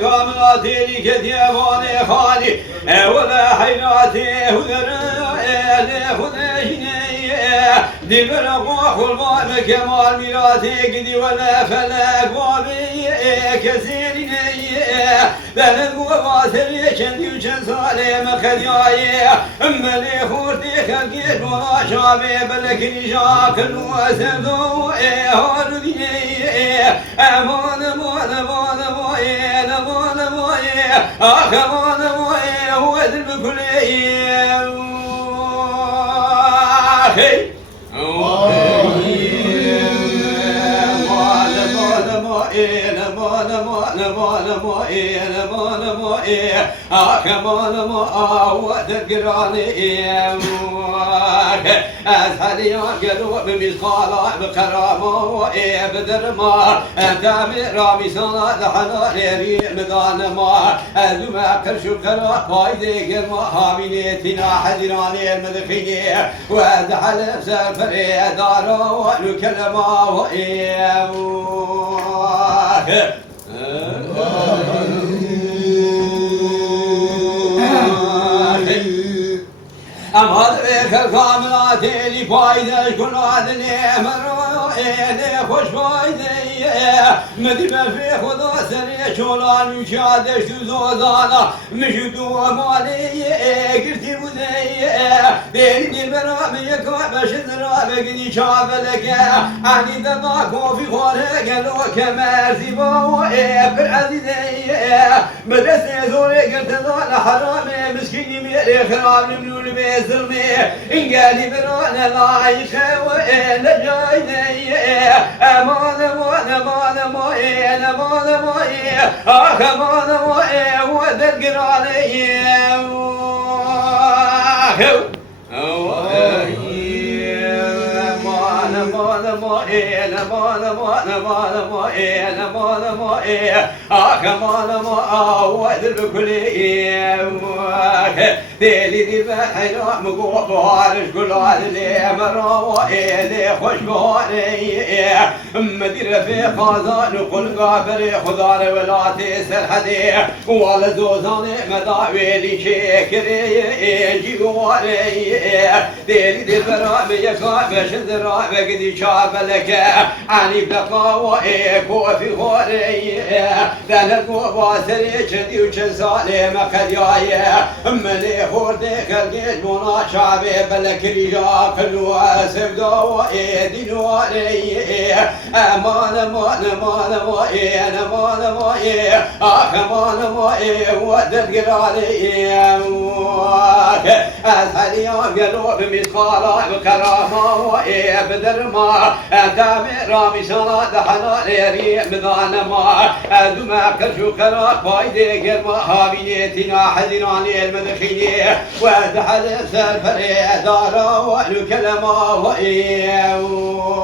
كاملاتي كديواني خالي ولا حياتي دبر روح والغام كمال ميلاتي قدي ولا فلك وابي كثيرين لأن وباسري كندي وشن صالي مخدياي ملي خورتي خلقيت ولا شابي بلكن شاكل وسدو هاردي امان مان مان مويه مان مويه اخ مان مويه هو البكلي أزهري قلوب بمثقال بكرامة بدر ما دامي رامي صلاة لحنا ريري مدان ما أزما كرشو كرا قايدي قرما هامينيتنا حزراني المدخيني وأدحل سفري دارا ونكلما وإيوه أمهد بك الكاملات اللي فايدة كل هذا النعمة اللي خوش فايدة مدبا في خدا سري شولان مشادش تزوزانا مشدو مالي قرتي بذي ديني البرامي يكوى بشدرا بقني شابلك عني دماك وفي خورك لو كمارزي باو بالعزيزي مدرسة زوري قلت ذا حرامي مسكيني ميري خراب نمنون بيزرني إن قالي برانا لايخة وإن جايني أمان أمان أمان أمان أمان أمان آخ أمان أمان وذا القراني ديلي دي بحيرا مقوبارش كل هذا اللي مروا اللي خوش بهاري مدير في قازان وكل قابر خضار ولا تسر حدي ولا زوزاني مداويلي شكري جيواري ديلي دي برامي يكابش ذرا بقدي شابلك عني بلقا كوفي غوري دلقوا باسري شدي وشسالي مخدياي ملي خورتي خلقيت منا شابي بلك رجا كلوا سبدو دينواري امان امان امان امان امان امان اخ امان امان ودد قراري أزهري قلوب مثقال بكرامة بدر ما دامي رامي صلاة حنا ريري مدان ما أزما كرشو كرا قايدي قرما هامينيتنا حزناني المدخيني وادحل سرفري دارا ونكلما وإيوه